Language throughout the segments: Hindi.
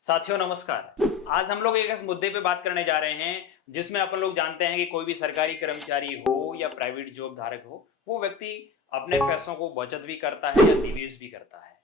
साथियों नमस्कार। आज हम लोग एक ऐसे मुद्दे पे बात करने जा रहे हैं जिसमें अपन लोग जानते हैं कि कोई भी सरकारी कर्मचारी हो या प्राइवेट जॉब धारक हो, वो व्यक्ति अपने पैसों को बचत भी करता है या निवेश भी करता है।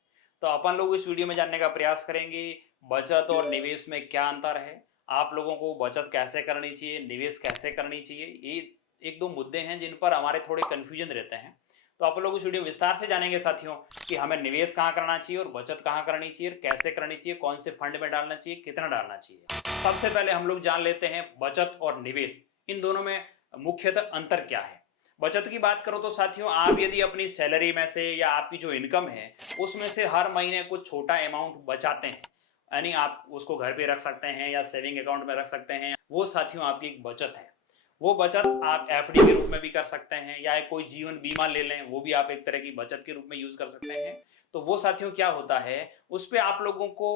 तो अपन लोग इस वीडियो में जानने का प्रयास करेंगे बचत और निवेश में क्या अंतर है, आप लोगों को बचत कैसे करनी चाहिए, निवेश कैसे करनी चाहिए। ये एक दो मुद्दे हैं जिन पर हमारे थोड़े कंफ्यूजन रहते हैं। तो आप लोग इस वीडियो में विस्तार से जानेंगे साथियों कि हमें निवेश कहाँ करना चाहिए और बचत कहाँ करनी चाहिए, कैसे करनी चाहिए, कौन से फंड में डालना चाहिए, कितना डालना चाहिए। सबसे पहले हम लोग जान लेते हैं बचत और निवेश, इन दोनों में मुख्यतः अंतर क्या है। बचत की बात करो तो साथियों, आप यदि अपनी सैलरी में से या आपकी जो इनकम है उसमें से हर महीने कुछ छोटा अमाउंट बचाते हैं, यानी आप उसको घर पे रख सकते हैं या सेविंग अकाउंट में रख सकते हैं, वो साथियों आपकी एक बचत है। वो बचत आप एफडी के रूप में भी कर सकते हैं या कोई जीवन बीमा ले लें, वो भी आप एक तरह की बचत के रूप में यूज कर सकते हैं। तो वो साथियों क्या होता है, उस पे आप लोगों को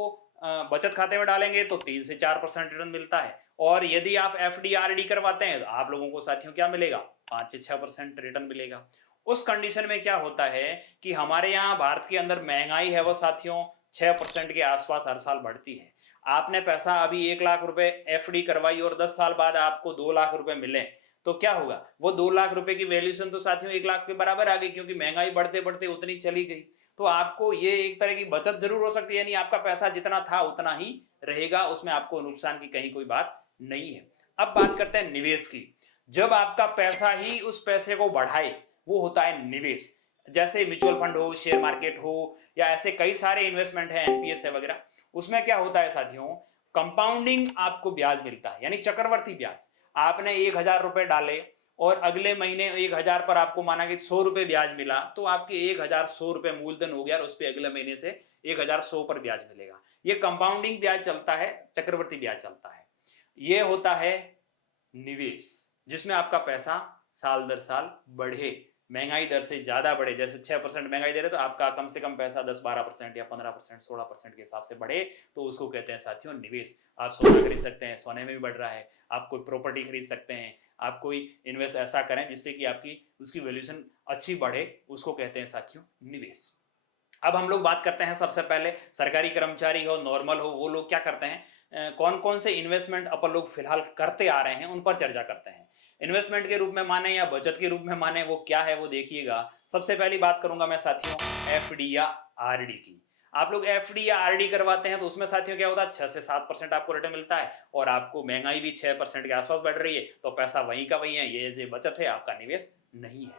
बचत खाते में डालेंगे तो 3 से 4% रिटर्न मिलता है, और यदि आप एफडी आरडी करवाते हैं तो आप लोगों को साथियों क्या मिलेगा, 5 से 6% रिटर्न मिलेगा। उस कंडीशन में क्या होता है कि हमारे यहाँ भारत के अंदर महंगाई है वो साथियों 6% के आसपास हर साल बढ़ती है। आपने पैसा अभी 1 लाख रुपए एफडी करवाई और 10 साल बाद आपको 2 लाख रुपए मिले, तो क्या होगा, वो 2 लाख रुपए की वैल्यूएशन तो साथियों 1 लाख के बराबर आ गई, क्योंकि महंगाई बढ़ते बढ़ते उतनी चली गई। तो आपको ये एक तरह की बचत जरूर हो सकती है, यानी आपका पैसा जितना था उतना ही रहेगा, उसमें आपको नुकसान की कहीं कोई बात नहीं है। अब बात करते हैं निवेश की। जब आपका पैसा ही उस पैसे को बढ़ाए, वो होता है निवेश। जैसे म्यूचुअल फंड हो, शेयर मार्केट हो, या ऐसे कई सारे इन्वेस्टमेंट है, एनपीएस है वगैरह। उसमें क्या होता है साथियों, कंपाउंडिंग आपको ब्याज मिलता है, यानी चक्रवर्ती ब्याज। आपने 1,000 रुपए डाले और अगले महीने 1,000 पर आपको माना कि 100 रुपए ब्याज मिला, तो आपके 1,100 रुपए मूलधन हो गया और उस पर अगले महीने से 1,100 पर ब्याज मिलेगा। ये कंपाउंडिंग ब्याज चलता है, चक्रवर्ती ब्याज चलता है। ये होता है निवेश, जिसमें आपका पैसा साल दर साल बढ़े, महंगाई दर से ज्यादा बढ़े। जैसे 6% महंगाई दे रहे तो आपका कम से कम पैसा 10-12% या 15% 16% के हिसाब से बढ़े, तो उसको कहते हैं साथियों निवेश। आप सोना खरीद सकते हैं, सोने में भी बढ़ रहा है। आप कोई प्रॉपर्टी खरीद सकते हैं, आप कोई इन्वेस्ट ऐसा करें जिससे कि आपकी उसकी वैल्यूएशन अच्छी बढ़े, उसको कहते हैं साथियों निवेश। अब हम लोग बात करते हैं सबसे पहले सरकारी कर्मचारी हो, नॉर्मल हो, वो लोग क्या करते हैं, कौन कौन से इन्वेस्टमेंट अपन लोग फिलहाल करते आ रहे हैं उन पर चर्चा करते हैं। इन्वेस्टमेंट के रूप में माने या बचत के रूप में माने, वो क्या है वो देखिएगा। सबसे पहली बात करूंगा मैं साथियों एफडी या आरडी की। आप लोग एफडी या आरडी करवाते हैं तो उसमें साथियों क्या होता है, 6 से 7% आपको रिटर्न मिलता है, और आपको महंगाई भी 6% के आसपास बढ़ रही है, तो पैसा वहीं का वहीं है, ये बचत है, आपका निवेश नहीं है।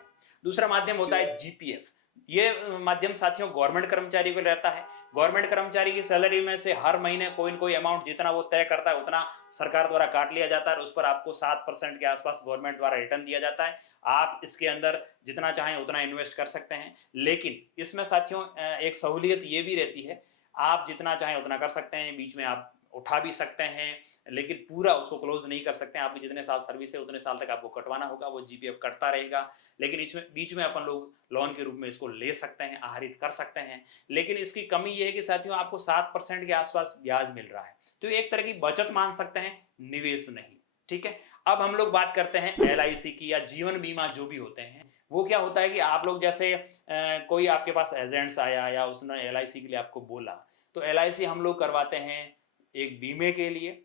दूसरा माध्यम होता है जीपीएफ। ये माध्यम साथियों गवर्नमेंट कर्मचारी को रहता है। गवर्नमेंट कर्मचारी की सैलरी में से हर महीने कोई न कोई अमाउंट जितना वो तय करता है उतना सरकार द्वारा काट लिया जाता है, और उस पर आपको 7% के आसपास गवर्नमेंट द्वारा रिटर्न दिया जाता है। आप इसके अंदर जितना चाहें उतना इन्वेस्ट कर सकते हैं, लेकिन इसमें साथियों एक सहूलियत ये भी रहती है, आप जितना चाहें उतना कर सकते हैं, बीच में आप उठा भी सकते हैं, लेकिन पूरा उसको क्लोज नहीं कर सकते हैं। आपकी जितने साल सर्विस है उतने साल तक आपको कटवाना होगा, वो जीपीएफ कटता रहेगा। लेकिन इसमें बीच में अपन लोग लोन के रूप में इसको ले सकते हैं, आहरित कर सकते हैं। लेकिन इसकी कमी ये है कि साथियों आपको 7% के आसपास ब्याज मिल रहा है, तो एक तरह की बचत मान सकते हैं, निवेश नहीं। ठीक है। अब हम लोग बात करते हैं एलआईसी की या जीवन बीमा जो भी होते हैं। वो क्या होता है कि आप लोग जैसे कोई आपके पास एजेंट्स आया या उसने एलआईसी के लिए आपको बोला, तो एलआईसी हम लोग करवाते हैं एक बीमे के लिए।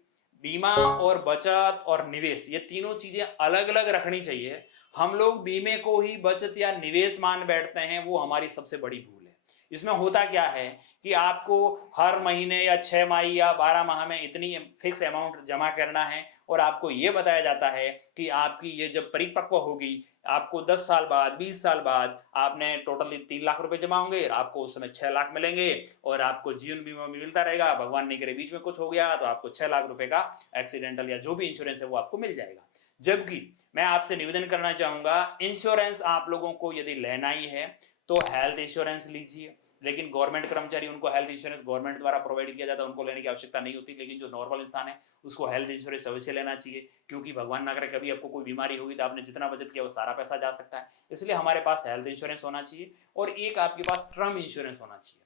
बीमा और बचत और निवेश ये तीनों चीजें अलग अलग रखनी चाहिए। हम लोग बीमे को ही बचत या निवेश मान बैठते हैं, वो हमारी सबसे बड़ी भूल है। इसमें होता क्या है कि आपको हर महीने या 6 माह या 12 माह में इतनी फिक्स अमाउंट जमा करना है, और आपको ये बताया जाता है कि आपकी ये जब परिपक्व होगी, आपको 10 साल बाद 20 साल बाद आपने टोटली 3 लाख रुपए जमा होंगे, आपको उस समय 6 लाख मिलेंगे, और आपको जीवन बीमा भी मिलता रहेगा। भगवान नहीं करे बीच में कुछ हो गया तो आपको 6 लाख रुपए का एक्सीडेंटल या जो भी इंश्योरेंस है वो आपको मिल जाएगा। जबकि मैं आपसे निवेदन करना चाहूंगा, इंश्योरेंस आप लोगों को यदि लेना ही है तो हेल्थ इंश्योरेंस लीजिए। लेकिन गवर्नमेंट कर्मचारी, उनको हेल्थ इंश्योरेंस गवर्नमेंट द्वारा प्रोवाइड किया जाता है, उनको लेने की आवश्यकता नहीं होती। लेकिन जो नॉर्मल इंसान है उसको हेल्थ इंश्योरेंस अवश्य लेना चाहिए, क्योंकि भगवान ना करे कभी आपको कोई बीमारी होगी तो आपने जितना बचत किया वो सारा पैसा जा सकता है। इसलिए हमारे पास हेल्थ इंश्योरेंस होना चाहिए, और एक आपके पास टर्म इंश्योरेंस होना चाहिए।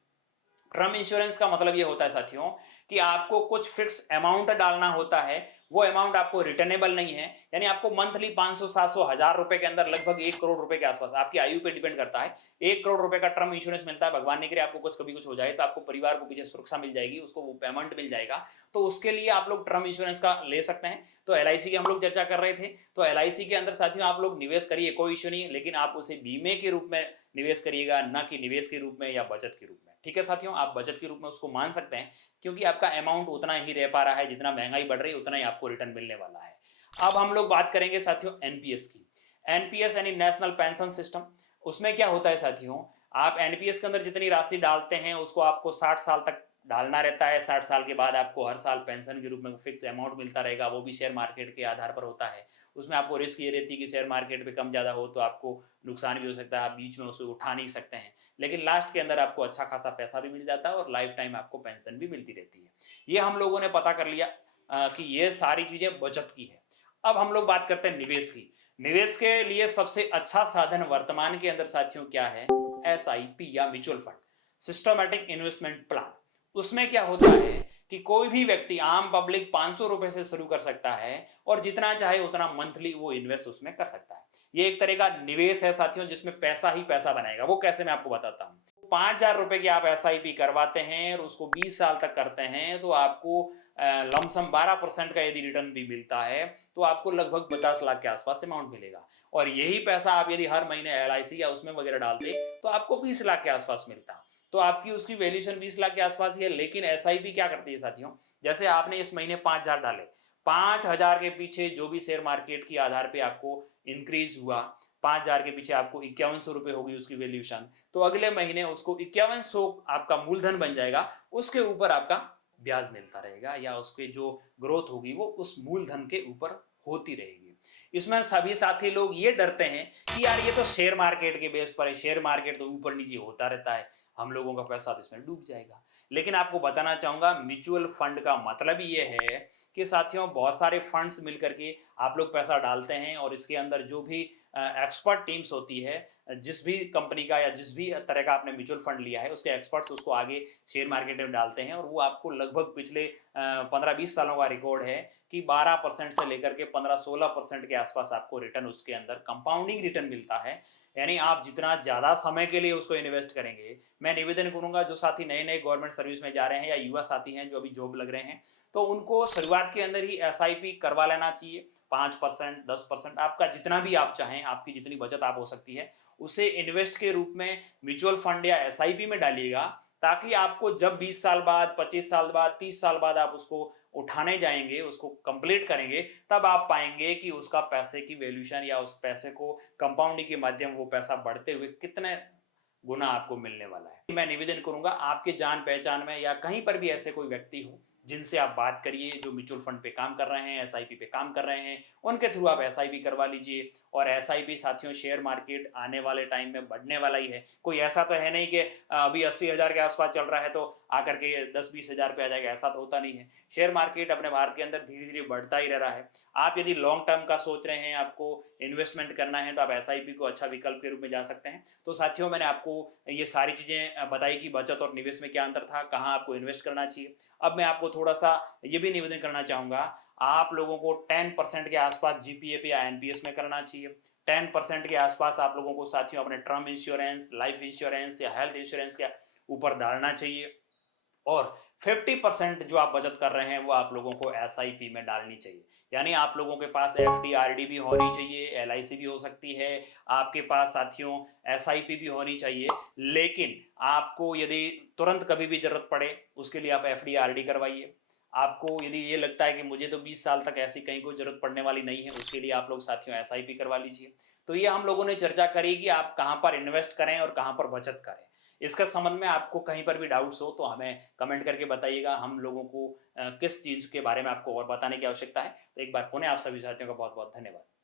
टर्म इंश्योरेंस का मतलब ये होता है साथियों कि आपको कुछ फिक्स अमाउंट डालना होता है, वो अमाउंट आपको रिटर्नेबल नहीं है, यानी आपको मंथली 500 700 हजार रुपए के अंदर लगभग 1 करोड़ रुपए के आसपास, आपकी आयु पे डिपेंड करता है, 1 करोड़ रुपए का टर्म इंश्योरेंस मिलता है। भगवान नहीं करे आपको कुछ कभी कुछ हो जाए तो आपको परिवार को पीछे सुरक्षा मिल जाएगी, उसको वो पेमेंट मिल जाएगा, तो उसके लिए आप लोग टर्म इंश्योरेंस का ले सकते हैं। तो एलआईसी की हम लोग चर्चा कर रहे थे, तो एलआईसी के अंदर साथियों आप लोग निवेश करिए, कोई इश्यू नहीं है, लेकिन आप उसे बीमे के रूप में निवेश करिएगा, ना कि निवेश के रूप में या बचत के रूप में। ठीक है साथियों, आप बचत के रूप में उसको मान सकते हैं, क्योंकि आपका अमाउंट उतना ही रह पा रहा है, जितना महंगाई बढ़ रही है उतना ही आपको रिटर्न मिलने वाला है। अब हम लोग बात करेंगे साथियों एनपीएस की। एनपीएस यानी नेशनल पेंशन सिस्टम। उसमें क्या होता है साथियों, आप एनपीएस के अंदर जितनी राशि डालते हैं उसको आपको 60 साल तक डालना रहता है। 60 साल के बाद आपको हर साल पेंशन के रूप में फिक्स अमाउंट मिलता रहेगा, वो भी शेयर मार्केट के आधार पर होता है। उसमें आपको रिस्क ये रहती है कि शेयर मार्केट पे कम ज़्यादा हो तो आपको नुकसान भी हो सकता है, आप बीच में उसे उठा नहीं सकते हैं, लेकिन लास्ट के अंदर आपको अच्छा खासा पैसा भी मिल जाता है और लाइफ टाइम आपको पेंशन भी मिलती रहती है। ये हम लोगों ने पता कर लिया कि ये सारी चीज़ें बचत की है। अब हम लोग बात करते हैं निवेश की। निवेश के लिए सबसे अच्छा साधन वर्तमान के अंदर साथियों क्या है? एसआईपी या mutual fund, systematic investment plan. उसमें क्या होता है कि कोई भी व्यक्ति, आम पब्लिक 500 रुपए से शुरू कर सकता है और जितना चाहे उतना मंथली वो इन्वेस्ट उसमें कर सकता है। ये एक तरह का निवेश है साथियों, जिसमें पैसा ही पैसा बनाएगा। वो कैसे, मैं आपको बताता हूँ। 5,000 रुपए की आप एसआईपी करवाते हैं और उसको 20 साल तक करते हैं तो आपको लमसम 12% का यदि रिटर्न भी मिलता है तो आपको लगभग 50 लाख के आसपास अमाउंट मिलेगा। और यही पैसा आप यदि हर महीने एलआईसी या उसमें वगैरह डालते तो आपको 20 लाख के आसपास मिलता। तो आपकी उसकी वैल्यूएशन 20 लाख के आसपास ही है। लेकिन एसआईपी क्या करती है साथियों, जैसे आपने इस महीने 5,000 डाले, 5,000 के पीछे जो भी शेयर मार्केट के आधार पे आपको इंक्रीज हुआ, 5,000 के पीछे आपको 5100 रुपए होगी उसकी वैल्यूएशन, तो अगले महीने उसको 5100 आपका मूलधन बन जाएगा, उसके ऊपर आपका ब्याज मिलता रहेगा या उसके जो ग्रोथ होगी वो उस मूलधन के ऊपर होती रहेगी। इसमें सभी साथी लोग ये डरते हैं कि यार ये तो शेयर मार्केट के बेस पर है, शेयर मार्केट तो ऊपर नीचे होता रहता है, हम लोगों का पैसा तो इसमें डूब जाएगा। लेकिन आपको बताना चाहूंगा, म्यूचुअल फंड का मतलब ये है कि साथियों बहुत सारे फंड्स मिलकर के आप लोग पैसा डालते हैं और इसके अंदर जो भी एक्सपर्ट टीम्स होती है, जिस भी कंपनी का या जिस भी तरह का आपने म्यूचुअल फंड लिया है उसके एक्सपर्ट्स उसको आगे शेयर मार्केट में डालते हैं और वो आपको लगभग पिछले 15-20 सालों का रिकॉर्ड है कि 12% से लेकर के 15-16% के आसपास आपको रिटर्न उसके अंदर कंपाउंडिंग रिटर्न मिलता है। यानी आप जितना ज्यादा समय के लिए उसको इन्वेस्ट करेंगे, मैं निवेदन करूंगा जो साथी नए नए गवर्नमेंट सर्विस में जा रहे हैं या युवा साथी हैं जो अभी जॉब लग रहे हैं, तो उनको शुरुआत के अंदर ही एसआईपी करवा लेना चाहिए। 5% 10% आपका जितना भी आप चाहें, आपकी जितनी बचत आप हो सकती है उसे इन्वेस्ट के रूप में म्यूचुअल फंड या एसआईपी में डालिएगा, ताकि आपको जब 20 साल बाद, 25 साल बाद, 30 साल बाद आप उसको उठाने जाएंगे, उसको कंप्लीट करेंगे, तब आप पाएंगे कि उसका पैसे की वैल्यूएशन या उस पैसे को कंपाउंडिंग के माध्यम वो पैसा बढ़ते हुए कितने गुना आपको मिलने वाला है। मैं निवेदन करूंगा आपके जान पहचान में या कहीं पर भी ऐसे कोई व्यक्ति हो जिनसे आप बात करिए, जो म्यूचुअल फंड पे काम कर रहे हैं, एसआईपी पे काम कर रहे हैं, उनके थ्रू आप एसआईपी करवा लीजिए। और एसआईपी साथियों, शेयर मार्केट आने वाले टाइम में बढ़ने वाला ही है, कोई ऐसा तो है नहीं कि अभी 80,000 के आसपास चल रहा है तो आकर के 10-20,000 पे आ जाएगा, ऐसा तो होता नहीं है। शेयर मार्केट अपने भारत के अंदर धीरे धीरे बढ़ता ही रह रहा है। आप यदि लॉन्ग टर्म का सोच रहे हैं, आपको इन्वेस्टमेंट करना है, तो आप एसआईपी को अच्छा विकल्प के रूप में जा सकते हैं। तो साथियों, मैंने आपको ये सारी चीजें बताई कि बचत और निवेश में क्या अंतर था, कहाँ आपको इन्वेस्ट करना चाहिए। अब मैं आपको थोड़ा सा ये भी निवेदन करना चाहूंगा, आप लोगों को 10% के आसपास जीपीएफ या एनपीएस में करना चाहिए। 10% के आसपास आप लोगों को साथियों अपने टर्म इंश्योरेंस, लाइफ इंश्योरेंस या हेल्थ इंश्योरेंस के ऊपर डालना चाहिए। और 50% जो आप बचत कर रहे हैं वो आप लोगों को एसआईपी में डालनी चाहिए। यानी आप लोगों के पास एफडी आरडी भी होनी चाहिए, एलआईसी भी हो सकती है, आपके पास साथियों एसआईपी भी होनी चाहिए। लेकिन आपको यदि तुरंत कभी भी जरूरत पड़े, उसके लिए आप एफडी आरडी करवाइए। आपको यदि ये लगता है कि मुझे तो 20 साल तक ऐसी कहीं कोई जरूरत पड़ने वाली नहीं है, उसके लिए आप लोग साथियों एसआईपी करवा लीजिए। तो ये हम लोगों ने चर्चा करी कि आप कहां पर इन्वेस्ट करें और कहां पर बचत करें। इसका संबंध में आपको कहीं पर भी डाउट्स हो तो हमें कमेंट करके बताइएगा। हम लोगों को किस चीज के बारे में आपको और बताने की आवश्यकता है। तो एक बार पुनः आप सभी साथियों का बहुत बहुत धन्यवाद।